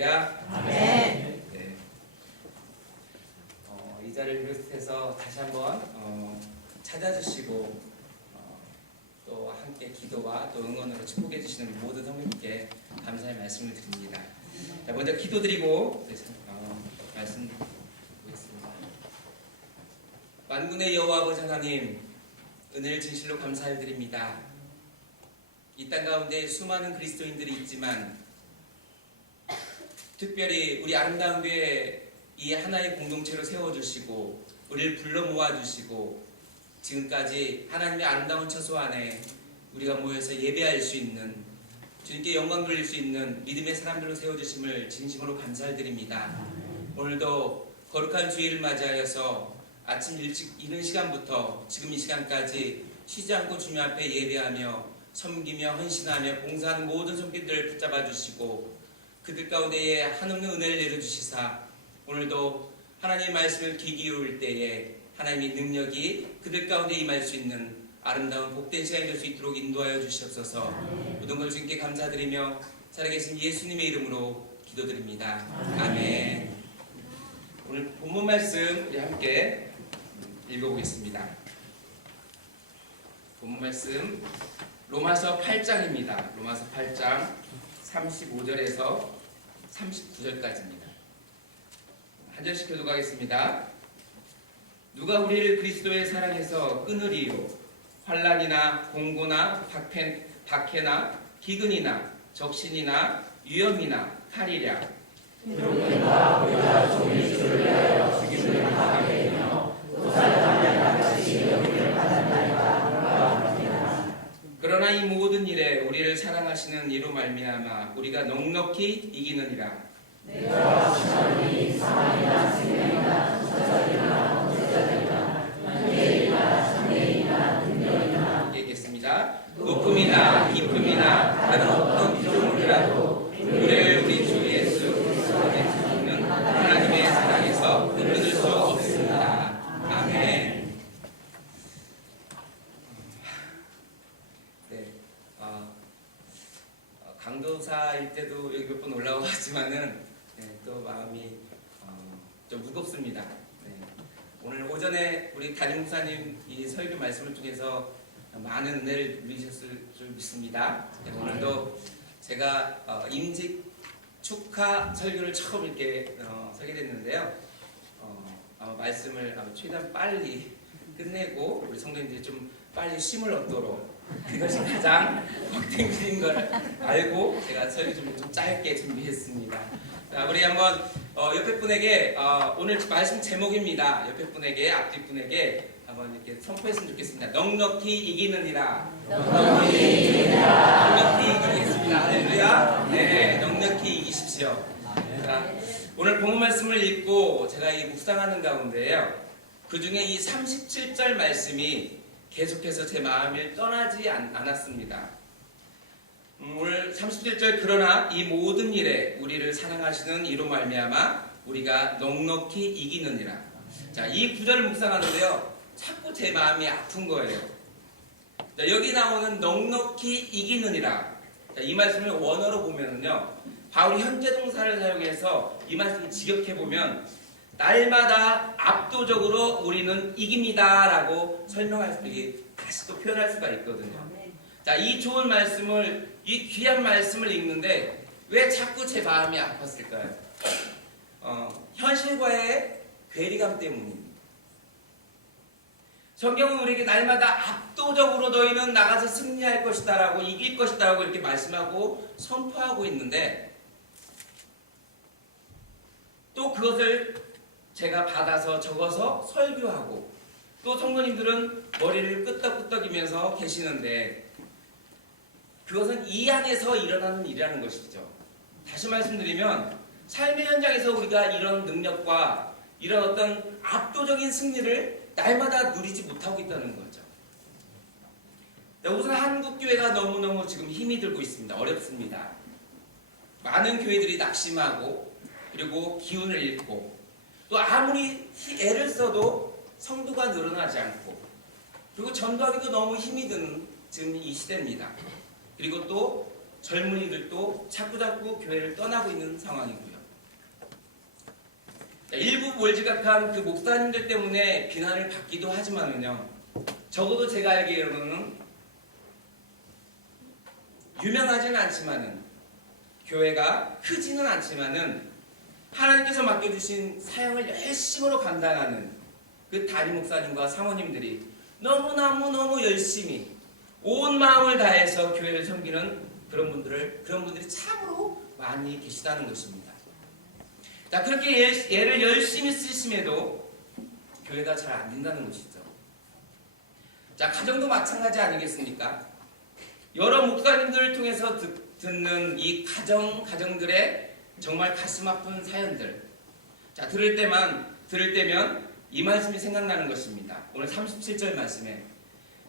할렐루야. 아멘. 네. 이 자리를 비롯해서 다시 한번 찾아주시고 또 함께 기도와 또 응원으로 축복해 주시는 모든 성도님께 감사의 말씀을 드립니다. 자, 먼저 기도드리고 말씀 보겠습니다. 만군의 여호와 아버지 하나님, 은혜를 진실로 감사드립니다. 이 땅 가운데 수많은 그리스도인들이 있지만 특별히 우리 아름다운 교회 이 하나의 공동체로 세워주시고 우리를 불러 모아주시고 지금까지 하나님의 아름다운 처소 안에 우리가 모여서 예배할 수 있는, 주님께 영광 돌릴 수 있는 믿음의 사람들로 세워주심을 진심으로 감사드립니다. 오늘도 거룩한 주일을 맞이하여서 아침 일찍 이른 시간부터 지금 이 시간까지 쉬지 않고 주님 앞에 예배하며 섬기며 헌신하며 봉사하는 모든 손길들을 붙잡아 주시고 그들 가운데에 한없는 은혜를 내려주시사 오늘도 하나님의 말씀을 귀 기울일 때에 하나님의 능력이 그들 가운데 임할 수 있는 아름다운 복된 시간이 될 수 있도록 인도하여 주시옵소서. 모든 걸 주님께 감사드리며 살아계신 예수님의 이름으로 기도드립니다. 아멘. 오늘 본문 말씀 우리 함께 읽어보겠습니다. 본문 말씀 로마서 8장입니다. 로마서 8장 35절에서 39절까지입니다. 한 절씩 교독하겠습니다. 누가 우리를 그리스도의 사랑에서 끊으리요? 환난이나 공고나 박해나 기근이나 적신이나 위험이나 칼이랴. 그러니까 우리가 종일 주를 위하여 죽임을 당하게 되며 또 살아나면 같이 영생을 받았나이다. 그러나 이 모든 일에 우리를 사랑하시는 이로 말미암아 우리가 넉넉히 이기느니라. 내가 시간이 사망이나 생명이나 천사들이나 원수자들이나 만대이나 장래이나 능력이나 얘기했습니다. 높음이나 깊음이나 다른 어떤 피조물이라도 우리를 우리 주 예수 그리스도 안에 있는 하나님의 사랑에서 끊을 수 없습니다. 아멘. 강도사일 때도 여기 몇 번 올라왔지만은 또 마음이 좀 무겁습니다. 오늘 오전에 우리 담임 목사님 이 설교 말씀을 통해서 많은 은혜를 누리셨을 줄 믿습니다. 오늘도 제가 임직 축하 설교를 처음 이렇게 서게 됐는데요. 말씀을 최대한 빨리 끝내고 우리 성도님들이 좀 빨리 쉼을 얻도록, 그것이 가장 벅탱이인 걸 알고 제가 설교 좀 짧게 준비했습니다. 자, 우리 한번 옆에 분에게 오늘 말씀 제목입니다. 옆에 분에게, 앞뒤 분에게 한번 이렇게 선포했으면 좋겠습니다. 넉넉히 이기느니라. 넉넉히 이기느니라. 넉넉히 이기겠습니다. 할렐루야. 네, 넉넉히 이기십시오. 자, 오늘 본문 말씀을 읽고 제가 이 묵상하는 가운데요, 그 중에 이 37절 말씀이 계속해서 제 마음을 떠나지 않았습니다. 오늘 37절, 그러나 이 모든 일에 우리를 사랑하시는 이로 말미암아 우리가 넉넉히 이기느니라. 자, 이 구절을 묵상하는데요, 자꾸 제 마음이 아픈 거예요. 자, 여기 나오는 넉넉히 이기느니라. 자, 이 말씀을 원어로 보면은요, 바울이 현재 동사를 사용해서 이 말씀을 직역해 보면 날마다 압도적으로 우리는 이깁니다 라고 설명할 수 있게 다시 또 표현할 수가 있거든요. 자, 이 좋은 말씀을, 이 귀한 말씀을 읽는데 왜 자꾸 제 마음이 아팠을까요? 현실과의 괴리감 때문입니다. 성경은 우리에게 날마다 압도적으로 너희는 나가서 승리할 것이다 라고, 이길 것이다 라고 이렇게 말씀하고 선포하고 있는데, 또 그것을 제가 받아서 적어서 설교하고, 또 성도님들은 머리를 끄덕끄덕이면서 계시는데, 그것은 이 안에서 일어나는 일이라는 것이죠. 다시 말씀드리면 삶의 현장에서 우리가 이런 능력과 이런 어떤 압도적인 승리를 날마다 누리지 못하고 있다는 거죠. 우선 한국교회가 너무너무 지금 힘이 들고 있습니다. 어렵습니다. 많은 교회들이 낙심하고 그리고 기운을 잃고, 또 아무리 애를 써도 성도가 늘어나지 않고, 그리고 전도하기도 너무 힘이 드는 지금 이 시대입니다. 그리고 또 젊은이들도 자꾸자꾸 교회를 떠나고 있는 상황이고요. 일부 몰지각한 그 목사님들 때문에 비난을 받기도 하지만은요, 적어도 제가 알기로는 유명하지는 않지만은, 교회가 크지는 않지만은 하나님께서 맡겨주신 사역을 열심으로 감당하는 그 담임 목사님과 사모님들이 너무 열심히 온 마음을 다해서 교회를 섬기는 그런 분들이 참으로 많이 계시다는 것입니다. 자, 그렇게 얘를 열심히 쓰심에도 교회가 잘 안 된다는 것이죠. 자, 가정도 마찬가지 아니겠습니까? 여러 목사님들을 통해서 듣는 이 가정들의 정말 가슴 아픈 사연들. 자, 들을 때면 이 말씀이 생각나는 것입니다. 오늘 37절 말씀에,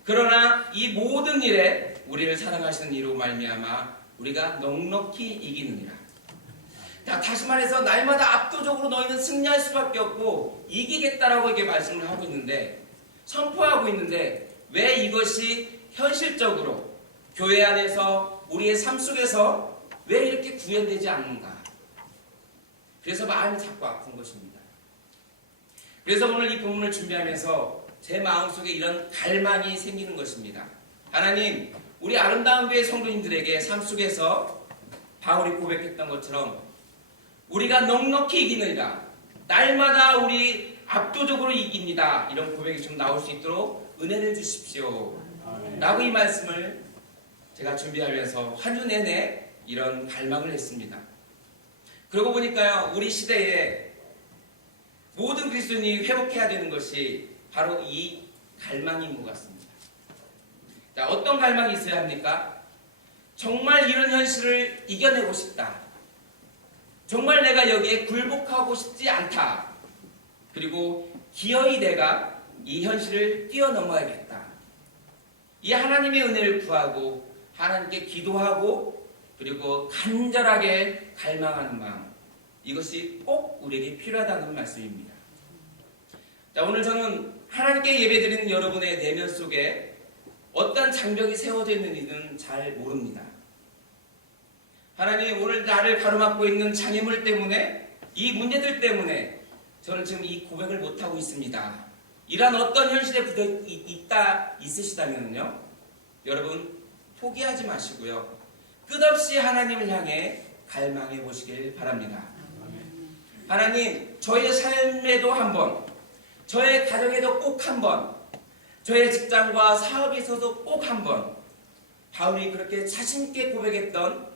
그러나 이 모든 일에 우리를 사랑하시는 이로 말미암아 우리가 넉넉히 이기느니라. 자, 다시 말해서 날마다 압도적으로 너희는 승리할 수밖에 없고 이기겠다라고 이렇게 말씀을 하고 있는데, 선포하고 있는데, 왜 이것이 현실적으로 교회 안에서 우리의 삶 속에서 왜 이렇게 구현되지 않는가? 그래서 마음이 자꾸 아픈 것입니다. 그래서 오늘 이 본문을 준비하면서 제 마음속에 이런 갈망이 생기는 것입니다. 하나님, 우리 아름다운 교회 성도님들에게 삶 속에서 바울이 고백했던 것처럼 우리가 넉넉히 이기느니라, 날마다 우리 압도적으로 이깁니다, 이런 고백이 좀 나올 수 있도록 은혜를 주십시오 라고 이 말씀을 제가 준비하면서 한 주 내내 이런 갈망을 했습니다. 그러고 보니까요, 우리 시대에 모든 그리스도인이 회복해야 되는 것이 바로 이 갈망인 것 같습니다. 자, 어떤 갈망이 있어야 합니까? 정말 이런 현실을 이겨내고 싶다. 정말 내가 여기에 굴복하고 싶지 않다. 그리고 기어이 내가 이 현실을 뛰어넘어야겠다. 이 하나님의 은혜를 구하고 하나님께 기도하고 그리고 간절하게 갈망하는 마음, 이것이 꼭 우리에게 필요하다는 말씀입니다. 자, 오늘 저는 하나님께 예배드리는 여러분의 내면 속에 어떤 장벽이 세워져 있는지는 잘 모릅니다. 하나님, 오늘 나를 가로막고 있는 장애물 때문에, 이 문제들 때문에 저는 지금 이 고백을 못하고 있습니다. 이런 어떤 현실에 있으시다면요, 여러분 포기하지 마시고요, 끝없이 하나님을 향해 갈망해 보시길 바랍니다. 하나님, 저의 삶에도 한번, 저의 가정에도 꼭 한번, 저의 직장과 사업에 있어서 꼭 한번, 바울이 그렇게 자신있게 고백했던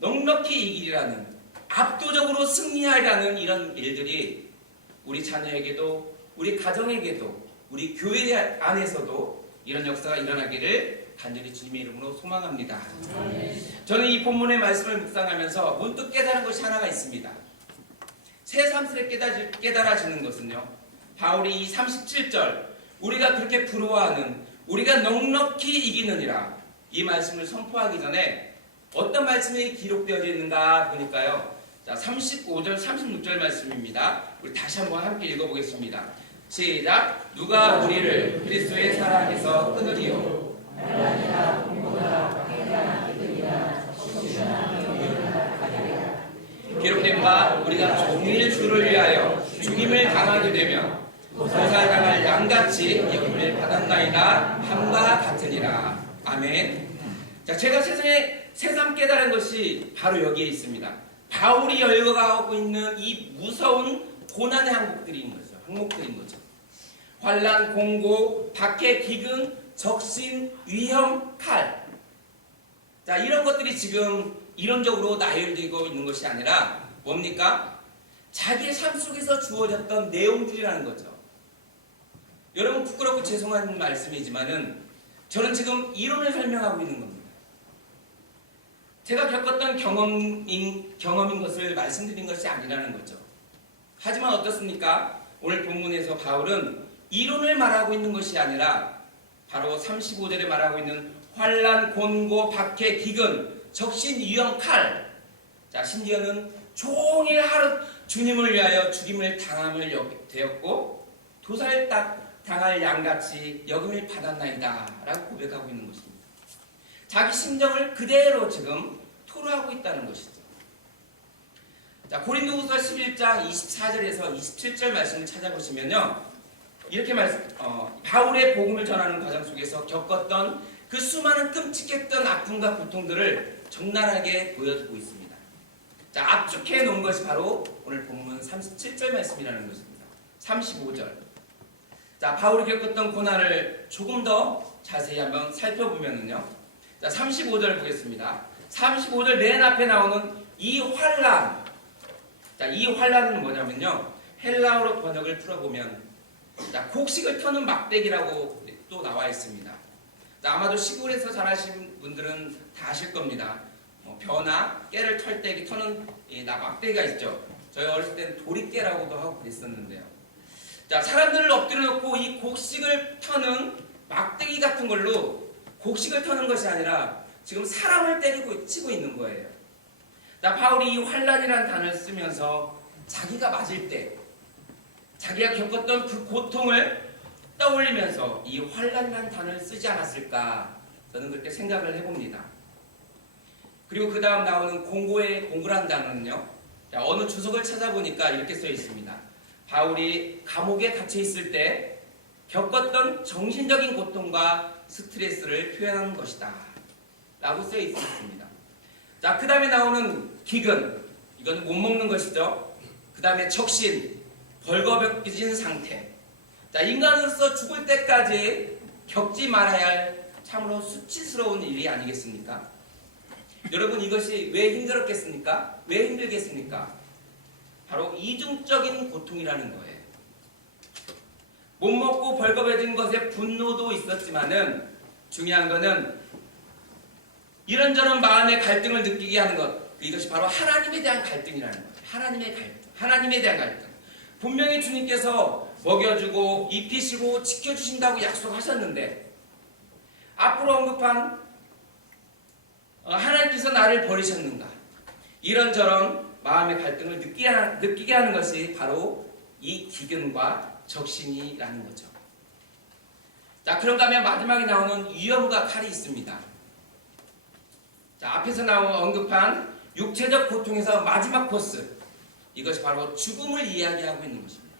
넉넉히 이기리라는, 압도적으로 승리하리라는 이런 일들이 우리 자녀에게도, 우리 가정에게도, 우리 교회 안에서도 이런 역사가 일어나기를 간절히 주님의 이름으로 소망합니다. 저는 이 본문의 말씀을 묵상하면서 문득 깨달은 것이 하나가 있습니다. 새삼스레 깨달아지는 것은요, 바울이 이 37절, 우리가 그렇게 부러워하는 우리가 넉넉히 이기느니라, 이 말씀을 선포하기 전에 어떤 말씀이 기록되어 있는가 보니까요, 자, 35절 36절 말씀입니다. 우리 다시 한번 함께 읽어보겠습니다. 시작. 누가 우리를 그리스도의 사랑에서 끊으리요. 기록된 바 우리가 종일 주를 위하여 죽임을 당하게 되면 도살당할 양같이 여김을 받았나이다 함과 같으니라. 아멘. 자, 제가 세상에 새삼 깨달은 것이 바로 여기에 있습니다. 바울이 열거하고 있는 이 무서운 고난의 항목들인 거죠. 환난, 공고, 박해, 기근, 적신, 위험, 칼. 자, 이런 것들이 지금 이론적으로 나열되고 있는 것이 아니라 뭡니까? 자기의 삶 속에서 주어졌던 내용들이라는 거죠. 여러분, 부끄럽고 죄송한 말씀이지만은 저는 지금 이론을 설명하고 있는 겁니다. 제가 겪었던 경험인 것을 말씀드린 것이 아니라는 거죠. 하지만 어떻습니까? 오늘 본문에서 바울은 이론을 말하고 있는 것이 아니라 바로 35절에 말하고 있는 환난, 곤고, 박해, 기근, 적신, 위험, 칼. 자, 심지어는 종일 하루 주님을 위하여 죽임을 당함을 되었고 도살당할 양같이 여김을 받았나이다 라고 고백하고 있는 것입니다. 자기 심정을 그대로 지금 토로하고 있다는 것이죠. 자, 고린도후서 11장 24절에서 27절 말씀을 찾아보시면요, 이렇게 바울의 복음을 전하는 과정 속에서 겪었던 그 수많은 끔찍했던 아픔과 고통들을 적나라하게 보여주고 있습니다. 자, 압축해 놓은 것이 바로 오늘 본문 37절 말씀이라는 것입니다. 35절. 자, 바울이 겪었던 고난을 조금 더 자세히 한번 살펴보면요. 자, 35절 보겠습니다. 35절 맨 앞에 나오는 이 환란. 자, 이 환란은 뭐냐면요, 헬라어로 번역을 풀어보면, 자, 곡식을 터는 막대기라고 또 나와 있습니다. 자, 아마도 시골에서 자라신 분들은 다 아실 겁니다. 벼나 깨를 털 때 터는 막대기가 있죠. 저희 어렸을 때는 도리깨라고도 하고 그랬었는데요. 자, 사람들을 엎드려 놓고 이 곡식을 터는 막대기 같은 걸로 곡식을 터는 것이 아니라 지금 사람을 때리고 치고 있는 거예요. 자, 바울이 이 환란이라는 단어를 쓰면서 자기가 맞을 때 자기가 겪었던 그 고통을 떠올리면서 이 환란이라는 단어를 쓰지 않았을까, 저는 그렇게 생각을 해봅니다. 그리고 그 다음 나오는 공고란 단어는요, 자, 어느 주석을 찾아보니까 이렇게 써 있습니다. 바울이 감옥에 갇혀 있을 때 겪었던 정신적인 고통과 스트레스를 표현하는 것이다 라고 써 있습니다. 자, 그 다음에 나오는 기근, 이건 못 먹는 것이죠. 그 다음에 적신, 벌거벗겨진 상태. 자, 인간으로서 죽을 때까지 겪지 말아야 할 참으로 수치스러운 일이 아니겠습니까? 여러분, 이것이 왜 힘들었겠습니까? 왜 힘들겠습니까? 바로 이중적인 고통이라는 거예요. 못 먹고 벌거벗은 것에 분노도 있었지만은 중요한 것은 이런저런 마음의 갈등을 느끼게 하는 것, 이것이 바로 하나님에 대한 갈등이라는 거예요. 하나님의 갈등, 하나님에 대한 갈등. 분명히 주님께서 먹여주고 입히시고 지켜주신다고 약속하셨는데 앞으로 언급한 하나님께서 나를 버리셨는가, 이런저런 마음의 갈등을 느끼게 하는 것이 바로 이 기근과 적신이라는 거죠. 자, 그런가 하면 마지막에 나오는 위험과 칼이 있습니다. 자, 앞에서 언급한 육체적 고통에서 마지막 코스, 이것이 바로 죽음을 이야기하고 있는 것입니다.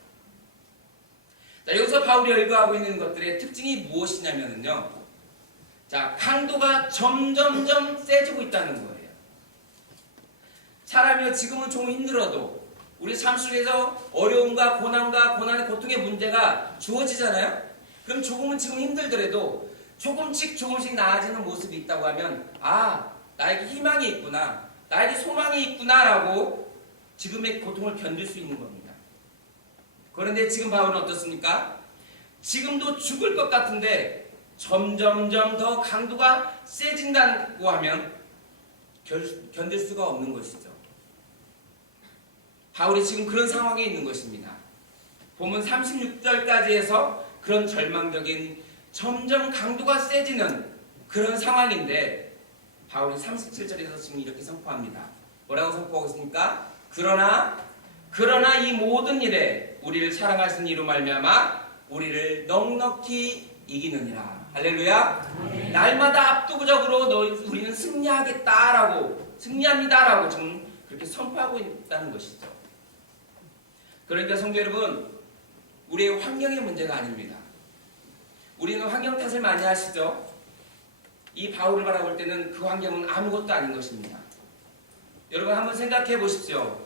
자, 여기서 바울이 열거하고 있는 것들의 특징이 무엇이냐면요, 자, 강도가 점점점 세지고 있다는 거예요. 사람이 지금은 좀 힘들어도 우리 삶 속에서 어려움과 고난의 고통의 문제가 주어지잖아요. 그럼 조금은 지금 힘들더라도 조금씩 나아지는 모습이 있다고 하면, 아, 나에게 희망이 있구나, 나에게 소망이 있구나라고 지금의 고통을 견딜 수 있는 겁니다. 그런데 지금 바울은 어떻습니까? 지금도 죽을 것 같은데 점점점 더 강도가 세진다고 하면 견딜 수가 없는 것이죠. 바울이 지금 그런 상황에 있는 것입니다. 본문 36절까지 해서 그런 절망적인 점점 강도가 세지는 그런 상황인데 바울이 37절에서 지금 이렇게 선포합니다. 뭐라고 선포하고 있습니까? 그러나 이 모든 일에 우리를 사랑하시는 이로 말미암아 우리를 넉넉히 이기느니라. 할렐루야. 날마다 압도적으로 우리는 승리합니다라고 지금 그렇게 선포하고 있다는 것이죠. 그러니까 성도 여러분, 우리의 환경의 문제가 아닙니다. 우리는 환경 탓을 많이 하시죠. 이 바울을 바라볼 때는 그 환경은 아무것도 아닌 것입니다. 여러분, 한번 생각해 보십시오.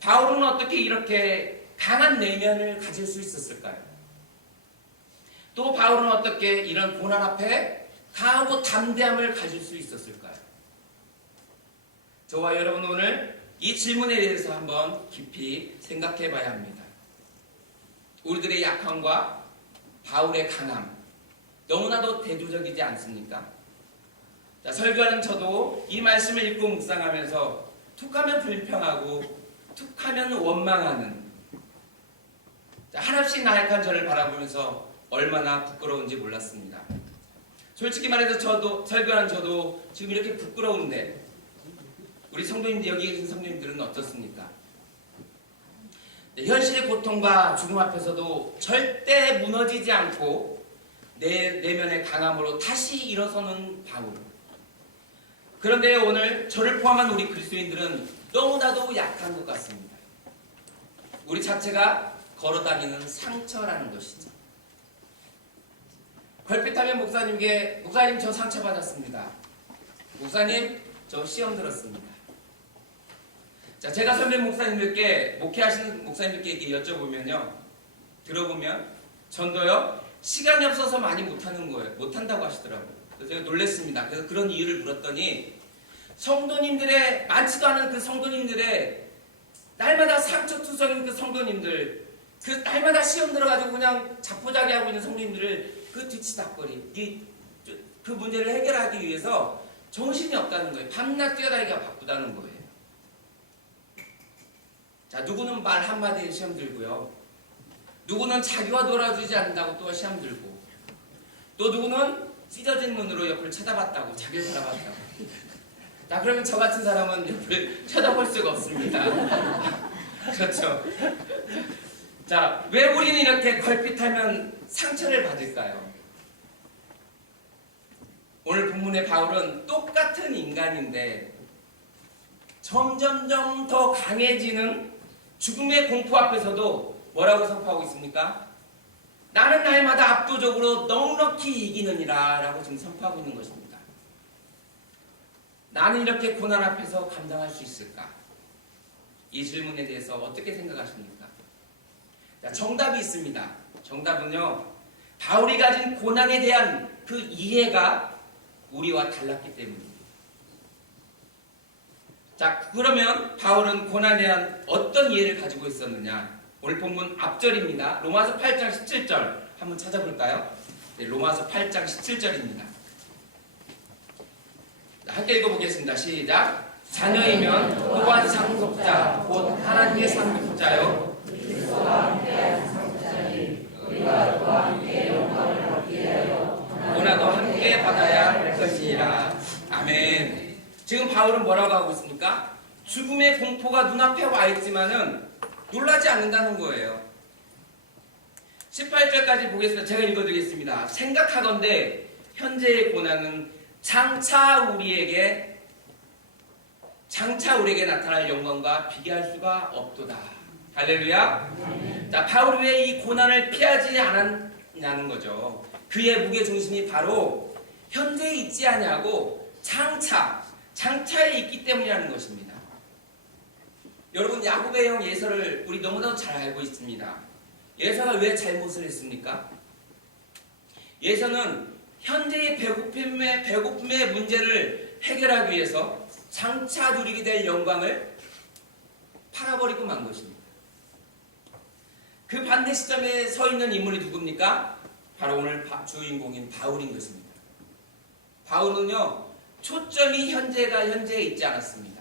바울은 어떻게 이렇게 강한 내면을 가질 수 있었을까요? 또 바울은 어떻게 이런 고난 앞에 강하고 담대함을 가질 수 있었을까요? 저와 여러분, 오늘 이 질문에 대해서 한번 깊이 생각해 봐야 합니다. 우리들의 약함과 바울의 강함, 너무나도 대조적이지 않습니까? 자, 설교하는 저도 이 말씀을 읽고 묵상하면서 툭하면 불평하고 툭하면 원망하는, 자, 한없이 나약한 저를 바라보면서 얼마나 부끄러운지 몰랐습니다. 솔직히 말해서 설교하는 저도 지금 이렇게 부끄러운데 우리 성도님들, 여기 계신 성도님들은 어떻습니까? 네, 현실의 고통과 죽음 앞에서도 절대 무너지지 않고 내 내면의 강함으로 다시 일어서는 바울. 그런데 오늘 저를 포함한 우리 그리스도인들은 너무나도 약한 것 같습니다. 우리 자체가 걸어다니는 상처라는 것이죠. 걸핏하면 목사님께 목사님 저 상처 받았습니다. 목사님 저 시험 들었습니다. 자, 제가 선배 목사님들께 목회하시는 목사님들께 여쭤보면요, 들어보면 전도요 시간이 없어서 많이 못하는 거예요. 못한다고 하시더라고요. 그래서 제가 놀랐습니다. 그래서 그런 이유를 물었더니 성도님들의 많지도 않은 그 성도님들의 날마다 상처투성인 그 성도님들, 그 날마다 시험 들어가지고 그냥 자포자기하고 있는 성도님들을 그 뒤치다거리 그 문제를 해결하기 위해서 정신이 없다는 거예요. 밤낮 뛰어다니기가 바쁘다는 거예요. 자, 누구는 말 한마디에 시험 들고요, 누구는 자기와 놀아주지 않는다고 또 시험 들고, 또 누구는 찢어진 눈으로 옆을 쳐다봤다고, 자기를 바라봤다고. 자, 그러면 저 같은 사람은 옆을 쳐다볼 수가 없습니다. 그렇죠. 자, 왜 우리는 이렇게 걸핏하면 상처를 받을까요? 오늘 본문의 바울은 똑같은 인간인데 점점점 더 강해지는 죽음의 공포 앞에서도 뭐라고 선포하고 있습니까? 나는 날마다 압도적으로 넉넉히 이기느니라 라고 지금 선포하고 있는 것입니다. 나는 이렇게 고난 앞에서 감당할 수 있을까? 이 질문에 대해서 어떻게 생각하십니까? 자, 정답이 있습니다. 정답은요, 바울이 가진 고난에 대한 그 이해가 우리와 달랐기 때문입니다. 자, 그러면 바울은 고난에 대한 어떤 이해를 가지고 있었느냐? 오늘 본문 앞절입니다. 로마서 8장 17절 한번 찾아볼까요? 네, 로마서 8장 17절입니다. 함께 읽어보겠습니다. 시작. 자녀이면 또한 상속자 곧 하나님의 상속자요 고난도 함께 받아야 할 것이니라. 아멘. 지금 바울은 뭐라고 하고 있습니까? 죽음의 공포가 눈앞에 와 있지만은 놀라지 않는다는 거예요. 18절까지 보겠습니다. 제가 읽어드리겠습니다. 생각하건대 현재의 고난은 장차 우리에게 나타날 영광과 비교할 수가 없도다. 할렐루야. 자, 바울이 왜 이 고난을 피하지 않았냐는 거죠. 그의 무게중심이 바로 현재에 있지 아니하고 장차에 있기 때문이라는 것입니다. 여러분, 야곱의 형 예서를 우리 너무나도 잘 알고 있습니다. 예서가 왜 잘못을 했습니까? 예서는 현재의 배고픔의 문제를 해결하기 위해서 장차 누리게 될 영광을 팔아버리고 만 것입니다. 그 반대 시점에 서 있는 인물이 누굽니까? 바로 오늘 주인공인 바울인 것입니다. 바울은요, 초점이 현재에 있지 않았습니다.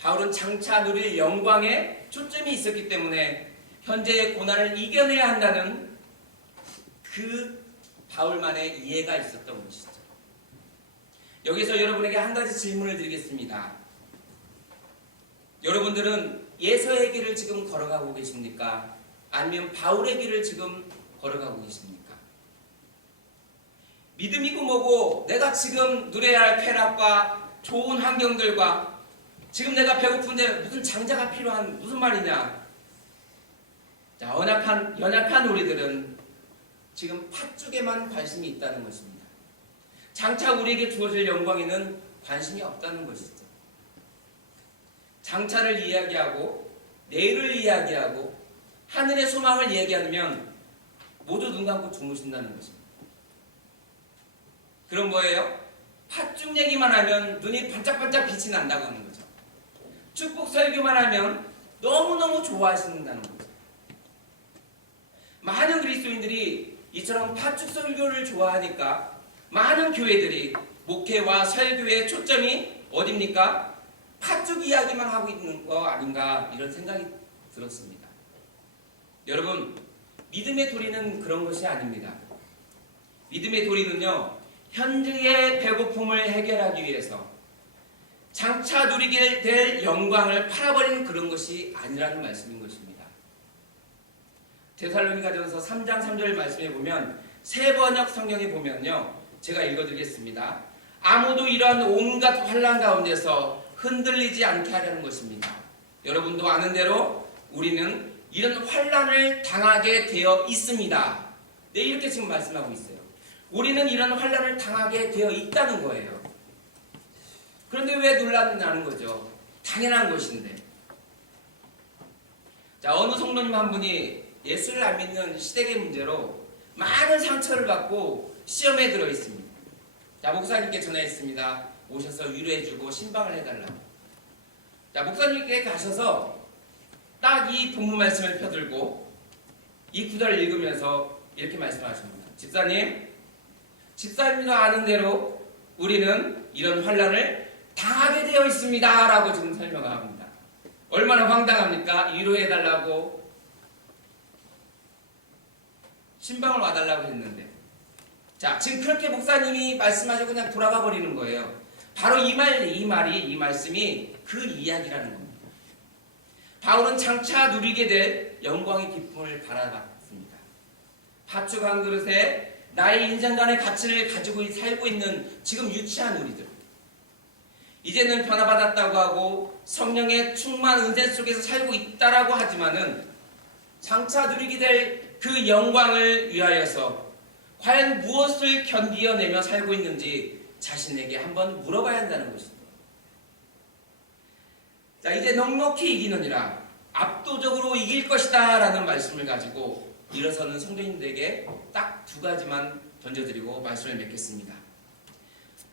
바울은 장차 누릴 영광에 초점이 있었기 때문에 현재의 고난을 이겨내야 한다는 그 바울만의 이해가 있었던 것이죠. 여기서 여러분에게 한 가지 질문을 드리겠습니다. 여러분들은 예서의 길을 지금 걸어가고 계십니까? 아니면 바울의 길을 지금 걸어가고 계십니까? 믿음이고 뭐고 내가 지금 누려야 할 쾌락과 좋은 환경들과 지금 내가 배고픈데 무슨 장자가 필요한 무슨 말이냐? 자, 연약한 우리들은 지금 팥죽에만 관심이 있다는 것입니다. 장차 우리에게 주어질 영광에는 관심이 없다는 것이죠. 장차를 이야기하고 내일을 이야기하고 하늘의 소망을 얘기하면 모두 눈 감고 주무신다는 것입니다. 그럼 뭐예요? 팥죽 얘기만 하면 눈이 반짝반짝 빛이 난다고 하는 거죠. 축복 설교만 하면 너무너무 좋아하신다는 거죠. 많은 그리스도인들이 이처럼 팥죽 설교를 좋아하니까 많은 교회들이 목회와 설교의 초점이 어딥니까? 팥죽 이야기만 하고 있는 거 아닌가, 이런 생각이 들었습니다. 여러분, 믿음의 도리는 그런 것이 아닙니다. 믿음의 도리는요, 현재의 배고픔을 해결하기 위해서 장차 누리게 될 영광을 팔아버리는 그런 것이 아니라는 말씀인 것입니다. 데살로니가전서 3장 3절 말씀에 보면 새 번역 성경에 보면요, 제가 읽어드리겠습니다. 아무도 이러한 온갖 환난 가운데서 흔들리지 않게 하려는 것입니다. 여러분도 아는 대로 우리는 이런 환난을 당하게 되어 있습니다. 네, 이렇게 지금 말씀하고 있어요. 우리는 이런 환난을 당하게 되어 있다는 거예요. 그런데 왜 놀라는 거죠? 당연한 것인데. 자, 어느 성도님 한 분이 예수를 안 믿는 시댁의 문제로 많은 상처를 받고 시험에 들어 있습니다. 자, 목사님께 전화했습니다. 오셔서 위로해주고 신방을 해달라고. 자, 목사님께 가셔서 딱 이 본문 말씀을 펴들고 이 구절을 읽으면서 이렇게 말씀하십니다. 집사님도 아는 대로 우리는 이런 환난을 당하게 되어 있습니다. 라고 지금 설명합니다. 얼마나 황당합니까? 위로해달라고 신방을 와달라고 했는데, 자, 지금 그렇게 목사님이 말씀하시고 그냥 돌아가 버리는 거예요. 바로 이 말씀이 그 이야기라는 겁니다. 바울은 장차 누리게 될 영광의 기쁨을 바라봤습니다. 팥죽 한 그릇에 나의 인생관의 가치를 가지고 살고 있는 지금 유치한 우리들, 이제는 변화받았다고 하고 성령의 충만 은혜 속에서 살고 있다라고 하지만은 장차 누리게 될 그 영광을 위하여서 과연 무엇을 견디어내며 살고 있는지 자신에게 한번 물어봐야 한다는 것입니다. 자, 이제 넉넉히 이기느니라, 압도적으로 이길 것이다 라는 말씀을 가지고 일어서는 성도님들에게 딱 두 가지만 던져드리고 말씀을 맺겠습니다.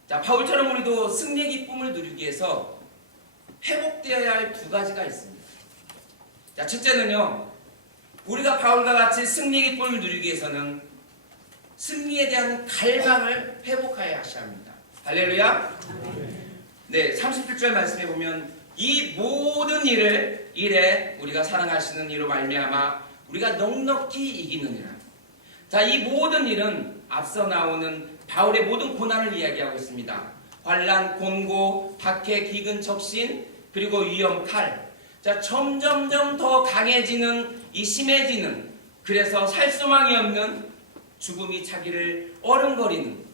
자, 바울처럼 우리도 승리의 기쁨을 누리기 위해서 회복되어야 할 두 가지가 있습니다. 자, 첫째는요, 우리가 바울과 같이 승리의 기쁨을 누리기 위해서는 승리에 대한 갈망을 회복하여야 합니다. 할렐루야. 네, 37절 말씀해 보면 이 모든 일에 우리가 사랑하시는 이로 말미암아 우리가 넉넉히 이기느니라. 자, 이 모든 일은 앞서 나오는 바울의 모든 고난을 이야기하고 있습니다. 환난, 곤고, 박해, 기근, 적신, 그리고 위험, 칼. 자, 점점점 더 강해지는, 심해지는, 그래서 살 수망이 없는 죽음이 자기를 어른거리는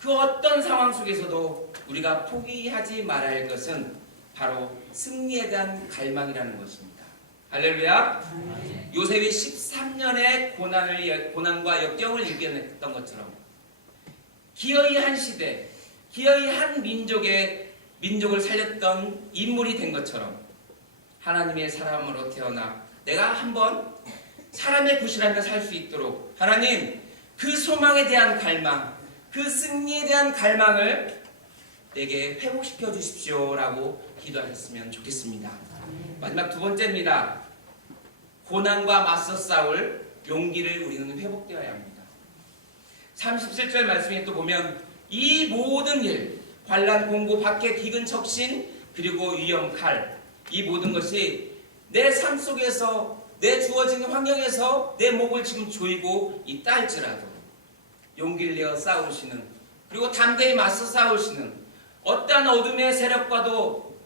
그 어떤 상황 속에서도 우리가 포기하지 말아야 할 것은 바로 승리에 대한 갈망이라는 것입니다. 할렐루야. 요셉이 13년의 고난과 역경을 이겨냈던 것처럼 기어이 한 시대, 기어이 한 민족을 살렸던 인물이 된 것처럼 하나님의 사람으로 태어나 내가 한번 사람의 구실하며 살 수 있도록 하나님, 그 소망에 대한 갈망, 그 승리에 대한 갈망을 내게 회복시켜 주십시오라고 기도하셨으면 좋겠습니다. 마지막 두 번째입니다. 고난과 맞서 싸울 용기를 우리는 회복되어야 합니다. 37절 말씀에 또 보면 이 모든 일, 환난, 공고, 박해, 기근, 적신, 그리고 위험, 칼, 이 모든 것이 내 삶 속에서, 내 주어진 환경에서 내 목을 지금 조이고 있다 할지라도 용기를 내어 싸우시는, 그리고 담대히 맞서 싸우시는, 어떠한 어둠의 세력과도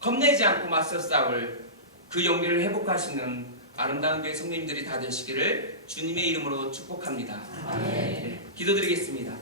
겁내지 않고 맞서 싸울 그 용기를 회복하시는 아름다운 교회 성도님들이 다 되시기를 주님의 이름으로 축복합니다. 네, 기도드리겠습니다.